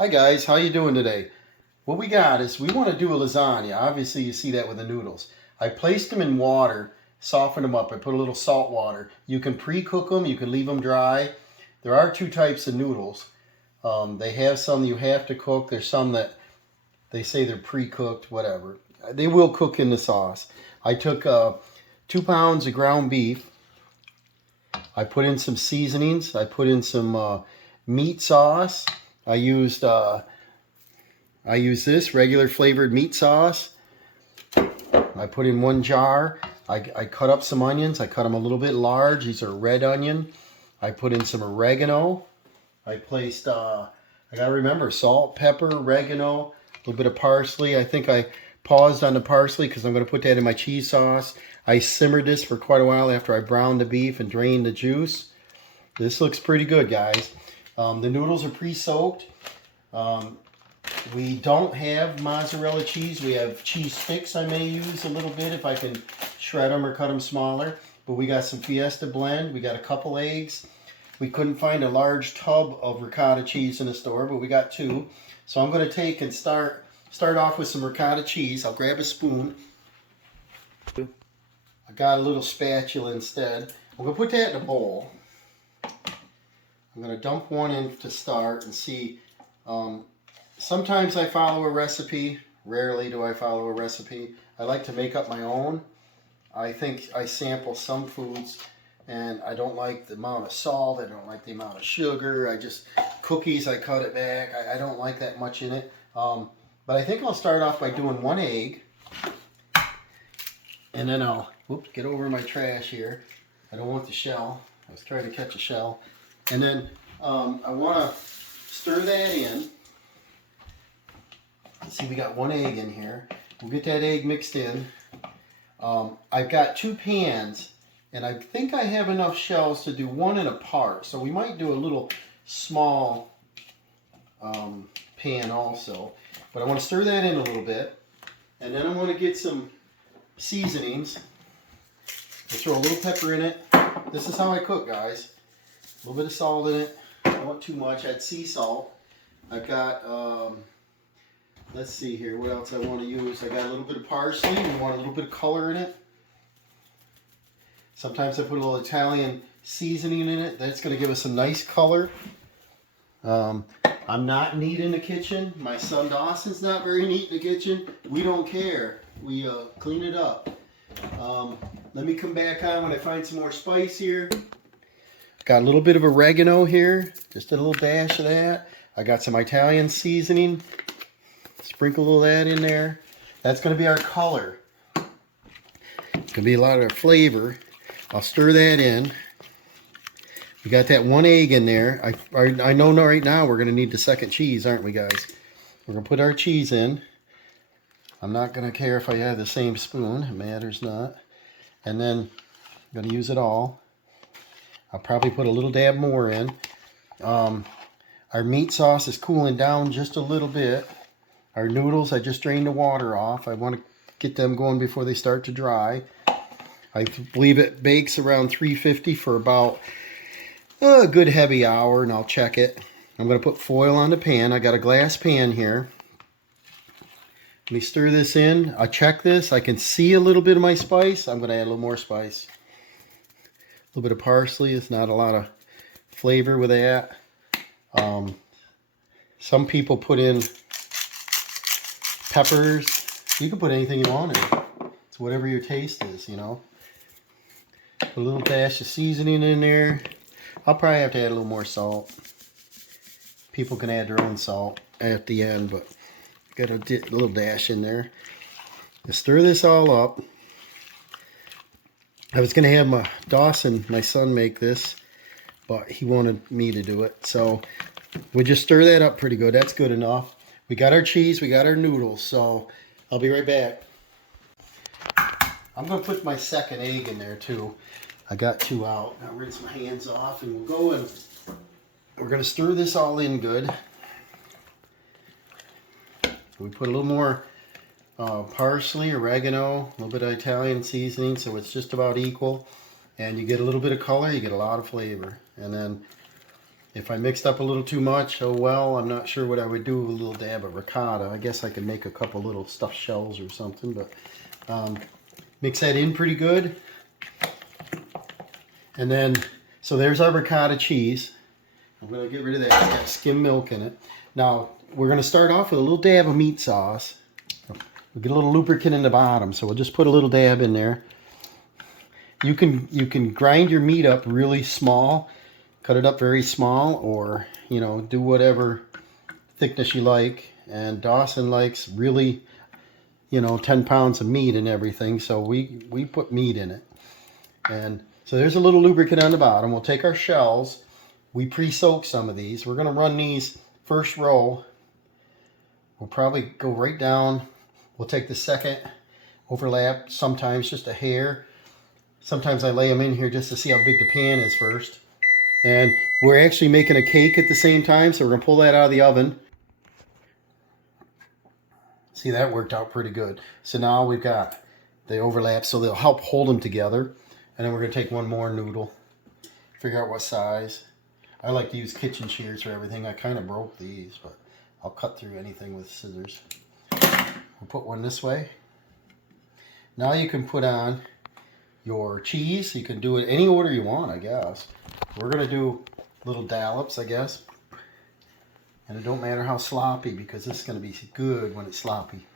Hi guys, how you doing today? What we got is we want to do a lasagna. Obviously you see that with the noodles. I placed them in water, softened them up. I put a little salt water. You can pre-cook them, you can leave them dry. There are two types of noodles. They have some you have to cook. There's some that they say they're pre-cooked, whatever. They will cook in the sauce. I took 2 pounds of ground beef. I put in some seasonings. I put in some meat sauce. I used this regular flavored meat sauce. I put in 1 jar. I cut up some onions. I cut them a little bit large. These are red onion. I put in some oregano. I placed, I gotta remember, salt, pepper, oregano, a little bit of parsley. I think I paused on the parsley because I'm going to put that in my cheese sauce. I simmered this for quite a while after I browned the beef and drained the juice. This looks pretty good, guys. The noodles are pre-soaked. We don't have mozzarella cheese. We have cheese sticks I may use a little bit if I can shred them or cut them smaller. But we got some Fiesta blend. We got a couple eggs. We couldn't find a large tub of ricotta cheese in the store, but we got 2. So I'm going to take and start off with some ricotta cheese. I'll grab a spoon. I got a little spatula instead. I'm going to put that in a bowl. I'm going to dump one in to start and see. Sometimes I follow a recipe. Rarely do I follow a recipe. I like to make up my own. I think I sample some foods and I don't like the amount of salt. I don't like the amount of sugar. Cookies, I cut it back. I don't like that much in it. But I think I'll start off by doing 1 egg. And then I'll, get over my trash here. I don't want the shell. I was trying to catch a shell. And then I want to stir that in. See, we got 1 egg in here. We'll get that egg mixed in. I've got 2 pans, and I think I have enough shells to do 1 in a part. So we might do a little small pan also. But I want to stir that in a little bit. And then I'm going to get some seasonings. I'll throw a little pepper in it. This is how I cook, guys. A little bit of salt in it. I don't want too much. I had sea salt. I've got, let's see here, what else I want to use. I got a little bit of parsley. We want a little bit of color in it. Sometimes I put a little Italian seasoning in it. That's going to give us some nice color. I'm not neat in the kitchen. My son Dawson's not very neat in the kitchen. We don't care. We clean it up. Let me come back on when I find some more spice here. Got a little bit of oregano here. Just a little dash of that. I got some Italian seasoning. Sprinkle a little of that in there. That's going to be our color. It's going to be a lot of flavor. I'll stir that in. We got that 1 egg in there. I know right now we're going to need the second cheese, aren't we, guys? We're going to put our cheese in. I'm not going to care if I have the same spoon. It matters not. And then I'm going to use it all. I'll probably put a little dab more in. Our meat sauce is cooling down just a little bit. Our noodles, I just drained the water off. I want to get them going before they start to dry. I believe it bakes around 350 for about a good heavy hour, and I'll check it. I'm going to put foil on the pan. I got a glass pan here. Let me stir this in. I check this. I can see a little bit of my spice. I'm going to add a little more spice. A little bit of parsley. It's not a lot of flavor with that. Some people put in peppers. You can put anything you want in it. It's whatever your taste is, you know. Put a little dash of seasoning in there. I'll probably have to add a little more salt. People can add their own salt at the end, but got a little dash in there. To stir this all up. I was going to have my son, make this, but he wanted me to do it. So we just stir that up pretty good. That's good enough. We got our cheese, we got our noodles, so I'll be right back. I'm going to put my second egg in there too. I got 2 out. I'll rinse my hands off and we'll go and we're going to stir this all in good. We put a little more parsley, oregano, a little bit of Italian seasoning, so it's just about equal. And you get a little bit of color, you get a lot of flavor. And then If I mixed up a little too much, oh well, I'm not sure what I would do with a little dab of ricotta. I guess I could make a couple little stuffed shells or something, but mix that in pretty good. And then, so there's our ricotta cheese. I'm going to get rid of that. It's got skim milk in it. Now, we're going to start off with a little dab of meat sauce. We'll get a little lubricant in the bottom, so we'll just put a little dab in there. You can grind your meat up really small, cut it up very small, or, you know, do whatever thickness you like. And Dawson likes really, you know, 10 pounds of meat and everything, so we put meat in it. And so there's a little lubricant on the bottom. We'll take our shells. We pre-soak some of these. We're going to run these first row. We'll probably go right down. We'll take the second overlap, sometimes just a hair. Sometimes I lay them in here just to see how big the pan is first. And we're actually making a cake at the same time, so we're going to pull that out of the oven. See, that worked out pretty good. So now we've got the overlap, so they'll help hold them together. And then we're going to take one more noodle, figure out what size. I like to use kitchen shears for everything. I kind of broke these, but I'll cut through anything with scissors. We'll put one this way. Now you can put on your cheese. You can do it any order you want, I guess. We're going to do little dollops, I guess. And it don't matter how sloppy, because this is going to be good when it's sloppy.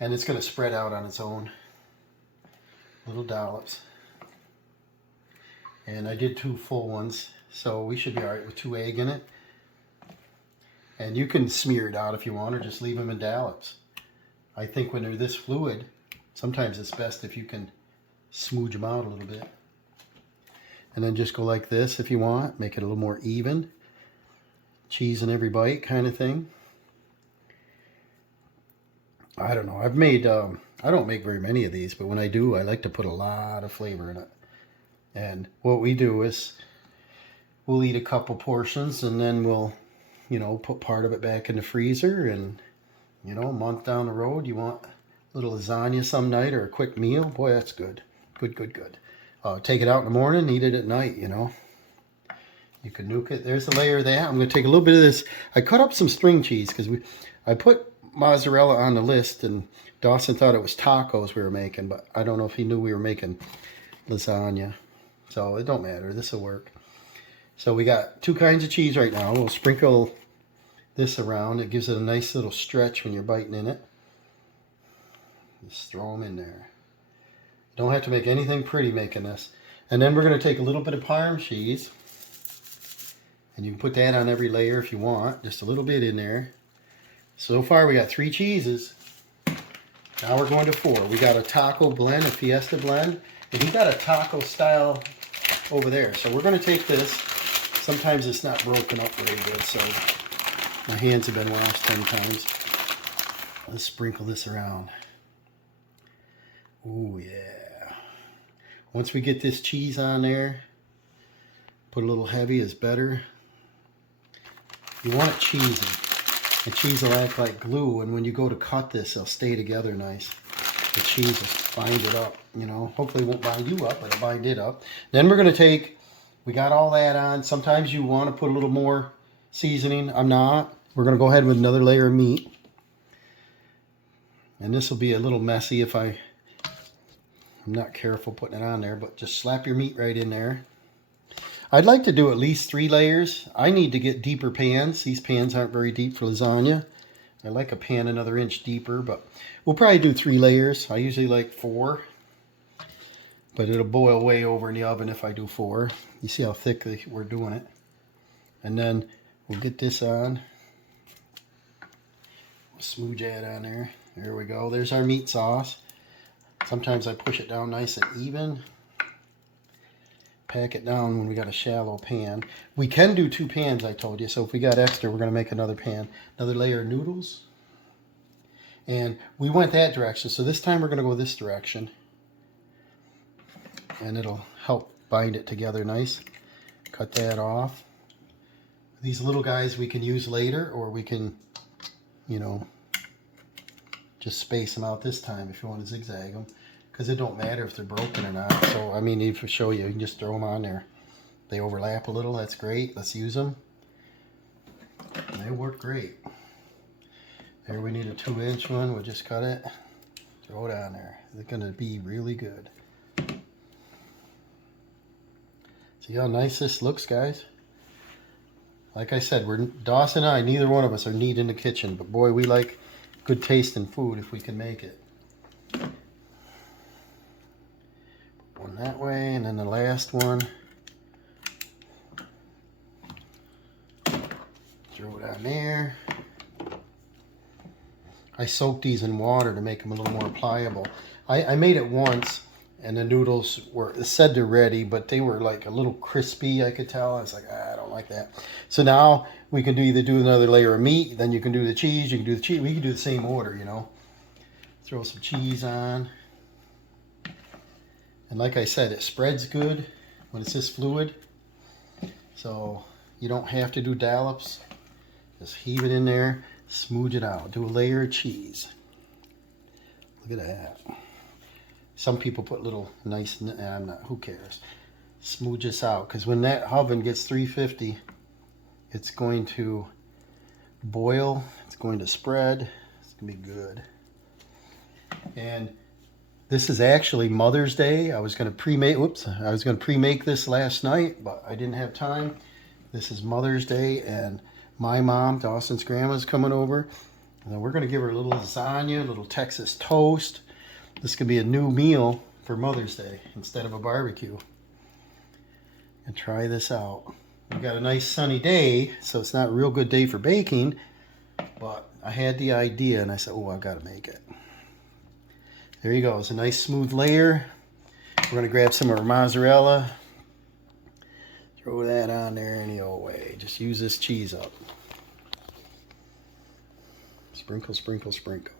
And it's going to spread out on its own. Little dollops. And I did 2 full ones, so we should be all right with 2 egg in it. And you can smear it out if you want, or just leave them in dollops. I think when they're this fluid, sometimes it's best if you can smooch them out a little bit. And then just go like this if you want. Make it a little more even. Cheese in every bite kind of thing. I don't know. I've made, I don't make very many of these, but when I do, I like to put a lot of flavor in it. And what we do is we'll eat a couple portions, and then we'll, you know, put part of it back in the freezer. And, you know, a month down the road, you want a little lasagna some night or a quick meal. Boy, that's good. Good, good, good. Take it out in the morning, eat it at night, you know. You can nuke it. There's a layer of that. I'm going to take a little bit of this. I cut up some string cheese because I put mozzarella on the list, and Dawson thought it was tacos we were making, but I don't know if he knew we were making lasagna. So it don't matter. This will work. So we got 2 kinds of cheese right now. We'll sprinkle this around. It gives it a nice little stretch when you're biting in it. Just throw them in there. Don't have to make anything pretty making this. And then we're going to take a little bit of Parm cheese. And you can put that on every layer if you want. Just a little bit in there. So far we got 3 cheeses. Now we're going to 4. We got a taco blend, a fiesta blend. And he got a taco style over there. So we're going to take this. Sometimes it's not broken up very good, so my hands have been washed 10 times. Let's sprinkle this around. Ooh, yeah. Once we get this cheese on there, put a little heavy is better. You want it cheesy. And cheese will act like glue, and when you go to cut this, they'll stay together nice. The cheese will bind it up, you know. Hopefully it won't bind you up, but it'll bind it up. Then we're going to take, we got all that on. Sometimes you want to put a little more seasoning. I'm not. We're going to go ahead with another layer of meat. And this will be a little messy if I'm not careful putting it on there, but just slap your meat right in there. I'd like to do at least 3 layers. I need to get deeper pans. These pans aren't very deep for lasagna. I like a pan another inch deeper, but we'll probably do 3 layers. I usually like 4, but it'll boil way over in the oven if I do 4. You see how thick we're doing it. And then we'll get this on. We'll smooch that on there. There we go. There's our meat sauce. Sometimes I push it down nice and even. Pack it down when we got a shallow pan. We can do 2 pans, I told you. So if we got extra, we're going to make another pan. Another layer of noodles. And we went that direction. So this time we're going to go this direction. And it'll help bind it together nice. Cut that off. These little guys we can use later, or we can, you know, just space them out this time if you want to zigzag them. Because it don't matter if they're broken or not. So, I mean, if I show you, you can just throw them on there. They overlap a little, that's great. Let's use them. They work great. There we need a 2-inch one. We'll just cut it. Throw it on there. It's gonna be really good. See how nice this looks, guys? Like I said, Dawson and I, neither one of us are neat in the kitchen, but boy, we like good taste in food if we can make it. One that way, and then the last one. Throw it on there. I soaked these in water to make them a little more pliable. I made it once, and the noodles it said they're ready, but they were like a little crispy, I could tell. I was like, I don't like that. So now we can either do another layer of meat, then you can do the cheese, you can do the cheese. We can do the same order, you know. Throw some cheese on. And like I said, it spreads good when it's this fluid. So you don't have to do dollops. Just heave it in there, smooth it out. Do a layer of cheese. Look at that. Some people put little nice, I'm not, who cares? Smooth this out, because when that oven gets 350, it's going to boil, it's going to spread, it's going to be good. And this is actually Mother's Day. I was going to pre-make this last night, but I didn't have time. This is Mother's Day, and my mom, Dawson's grandma's coming over. And then we're going to give her a little lasagna, a little Texas toast. This could be a new meal for Mother's Day instead of a barbecue. And try this out. We got a nice sunny day, so it's not a real good day for baking, but I had the idea and I said, oh, I've got to make it. There you go. It's a nice smooth layer. We're going to grab some of our mozzarella. Throw that on there any old way. Just use this cheese up. Sprinkle, sprinkle, sprinkle.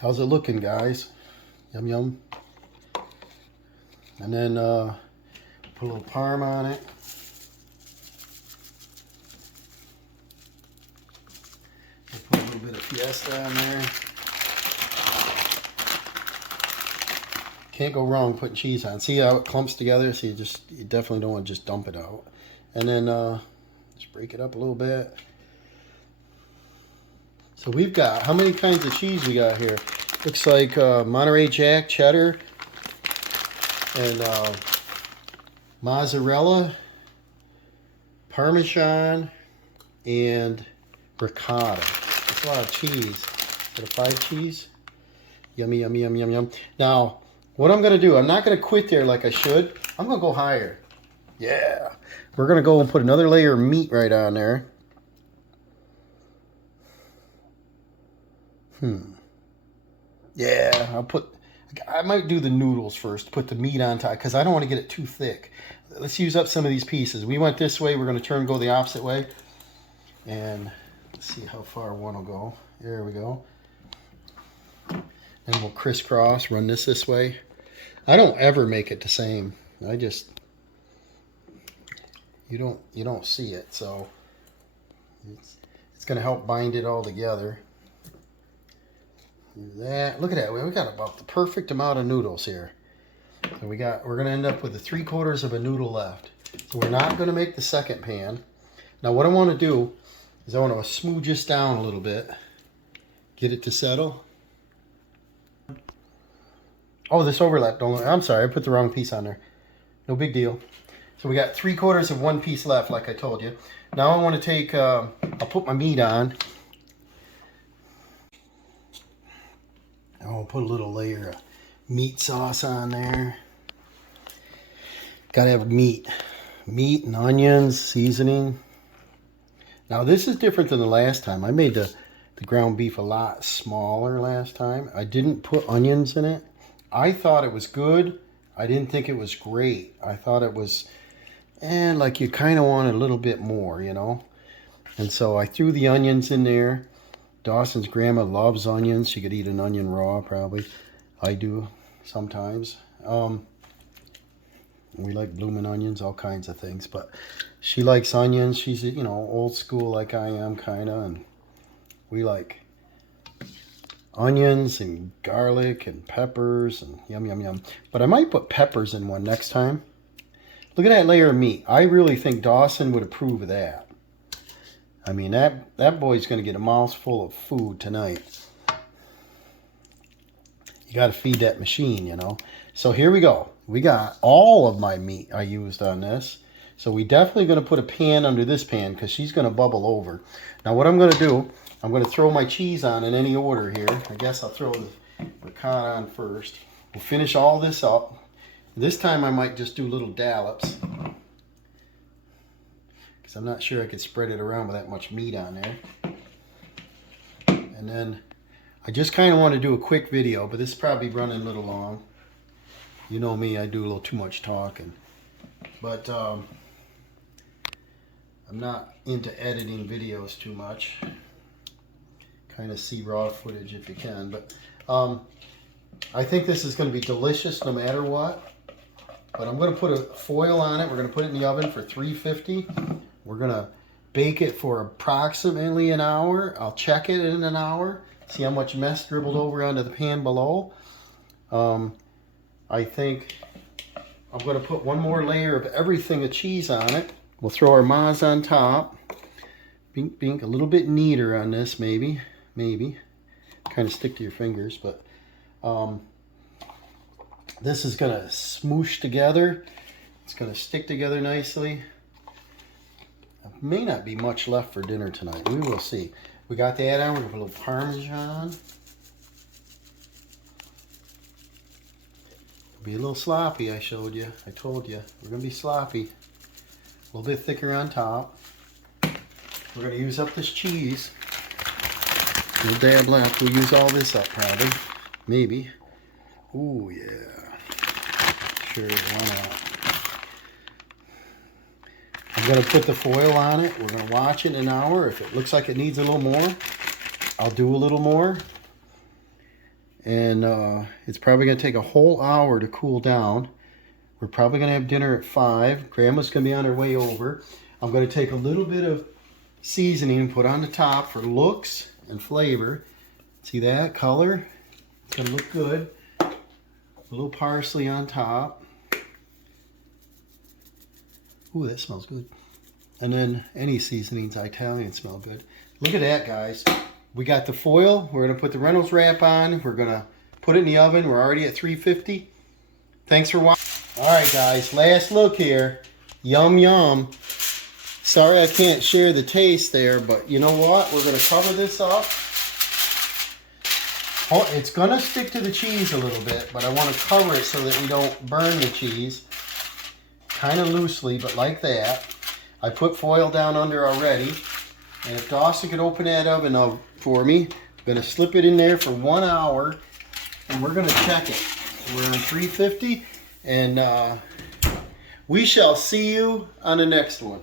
How's it looking, guys? Yum, yum. And then put a little parm on it. We'll put a little bit of fiesta on there. Can't go wrong putting cheese on. See how it clumps together? So you definitely don't want to just dump it out. And then just break it up a little bit. So we've got, how many kinds of cheese we got here? Looks like Monterey Jack, cheddar, and mozzarella, Parmesan, and ricotta. That's a lot of cheese. Got a 5 cheese. Yummy, yummy, yum, yum, yum. Now, what I'm going to do, I'm not going to quit there like I should. I'm going to go higher. Yeah. We're going to go and put another layer of meat right on there. Yeah, I might do the noodles first, put the meat on top, because I don't want to get it too thick. Let's use up some of these pieces. We went this way, we're going to turn and go the opposite way. And let's see how far one will go. There we go. And we'll crisscross, run this way. I don't ever make it the same. I just, you don't see it, so it's going to help bind it all together. Do that. Look at that. We got about the perfect amount of noodles here. So we're going to end up with 3/4 of a noodle left. So we're not going to make the second pan. Now what I want to do is I want to smooth this down a little bit. Get it to settle. Oh, this overlap. I'm sorry, I put the wrong piece on there. No big deal. So we got 3/4 of one piece left, like I told you. Now I want to take, I'll put my meat on. I'll put a little layer of meat sauce on there. Gotta have meat and onions, seasoning. Now this is different than the last time. I made the ground beef a lot smaller last time. I didn't put onions in it. I thought it was good. I didn't think it was great. I thought it was, like you kind of wanted a little bit more, you know. And so I threw the onions in there. Dawson's grandma loves onions. She could eat an onion raw, probably. I do sometimes. We like blooming onions, all kinds of things. But she likes onions. She's, old school like I am, kind of. And we like onions and garlic and peppers and yum, yum, yum. But I might put peppers in one next time. Look at that layer of meat. I really think Dawson would approve of that. I mean, that boy's going to get a mouthful of food tonight. You got to feed that machine, you know. So here we go. We got all of my meat I used on this. So we definitely going to put a pan under this pan because she's going to bubble over. Now what I'm going to do, I'm going to throw my cheese on in any order here. I guess I'll throw the ricotta on first. We'll finish all this up. This time I might just do little dollops because I'm not sure I could spread it around with that much meat on there. And then I just kind of want to do a quick video, but this is probably running a little long. You know me, I do a little too much talking. But I'm not into editing videos too much. Kind of see raw footage if you can. But I think this is going to be delicious no matter what. But I'm going to put a foil on it. We're going to put it in the oven for 350. We're going to bake it for approximately an hour. I'll check it in an hour. See how much mess dribbled over onto the pan below. I think I'm going to put one more layer of everything of cheese on it. We'll throw our mozz on top. Bink, bink, a little bit neater on this, maybe. Kind of stick to your fingers, but this is going to smoosh together. It's going to stick together nicely. There may not be much left for dinner tonight. We will see. We got that on. We're going to put a little Parmesan. It'll be a little sloppy, I showed you. I told you. We're going to be sloppy. A little bit thicker on top. We're going to use up this cheese. A little dab left. We'll use all this up probably. Maybe. Ooh, yeah. Sure, why not? I'm going to put the foil on it. We're going to watch it in an hour. If it looks like it needs a little more, I'll do a little more. And it's probably going to take a whole hour to cool down. We're probably going to have dinner at 5. Grandma's going to be on her way over. I'm going to take a little bit of seasoning and put on the top for looks and flavor. See that color? It's going to look good. A little parsley on top. Ooh, that smells good. And then any seasonings, Italian, smell good. Look at that, guys. We got the foil. We're going to put the Reynolds wrap on. We're going to put it in the oven. We're already at 350. Thanks for watching. All right, guys. Last look here. Yum, yum. Sorry I can't share the taste there, but you know what? We're going to cover this up. Oh, it's going to stick to the cheese a little bit, but I want to cover it so that we don't burn the cheese. Kind of loosely, but like that. I put foil down under already. And if Dawson could open that oven for me, I'm going to slip it in there for 1 hour. And we're going to check it. We're on 350. And we shall see you on the next one.